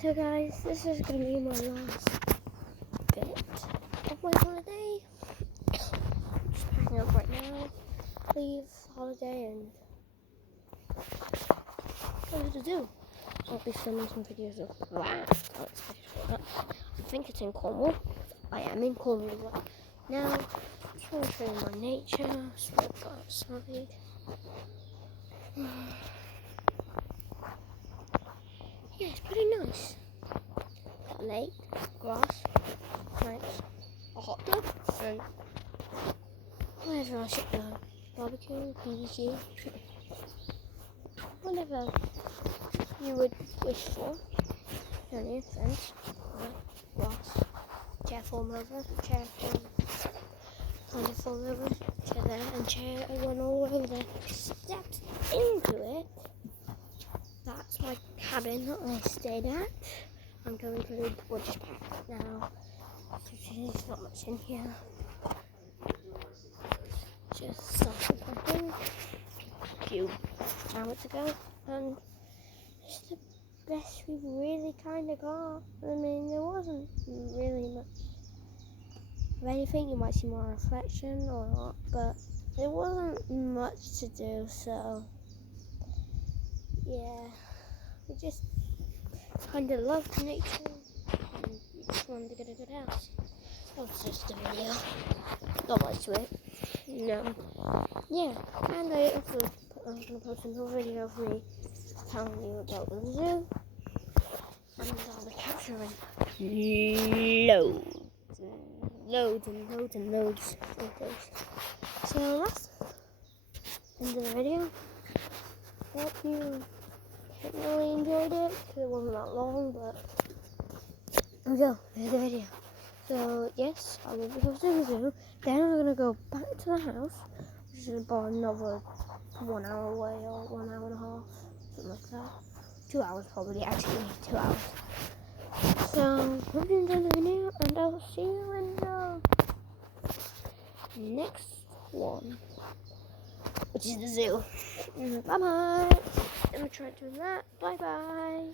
So guys, this is going to be my last bit of my holiday. Just packing up right now. Leave holiday and go to the zoo. I'll be filming some videos of that. I think it's in Cornwall. I am in Cornwall right now. Just want to show you my nature. So I've got outside. Yeah, it's pretty nice. Got a lake, grass, plants, a hot dog, and whatever else it does. Barbecue, BBQ, whatever you would wish for. Only a fence, grass, chair form over, chair form, kind of form over, chair there, and chair one all over there. Stepped into it. That's my cabin that I stayed at. I'm going to just pack now. There's not much in here. Just started packing a few hours ago, and it's the best we've really kind of got. I mean, there wasn't really much of anything. You might see more reflection or not, but there wasn't much to do, so yeah, we just kind of loved nature and just wanted to get a good house. That was just a video. Not much to it. No. Yeah, and I also I'm going to post another video of me telling you about the zoo. And I'll be capturing loads of those. So that's the end of the video. Hope you really enjoyed it, because it wasn't that long, but there we go, there's the video. So yes, I will be posting the zoo. Then I'm going to go back to the house, which is about another 1 hour away, or 1 hour and a half, something like that. 2 hours probably, actually, 2 hours. So, hope you enjoyed the video, and I'll see you in the next one, which is the zoo. Bye bye. Let me try doing that. Bye bye.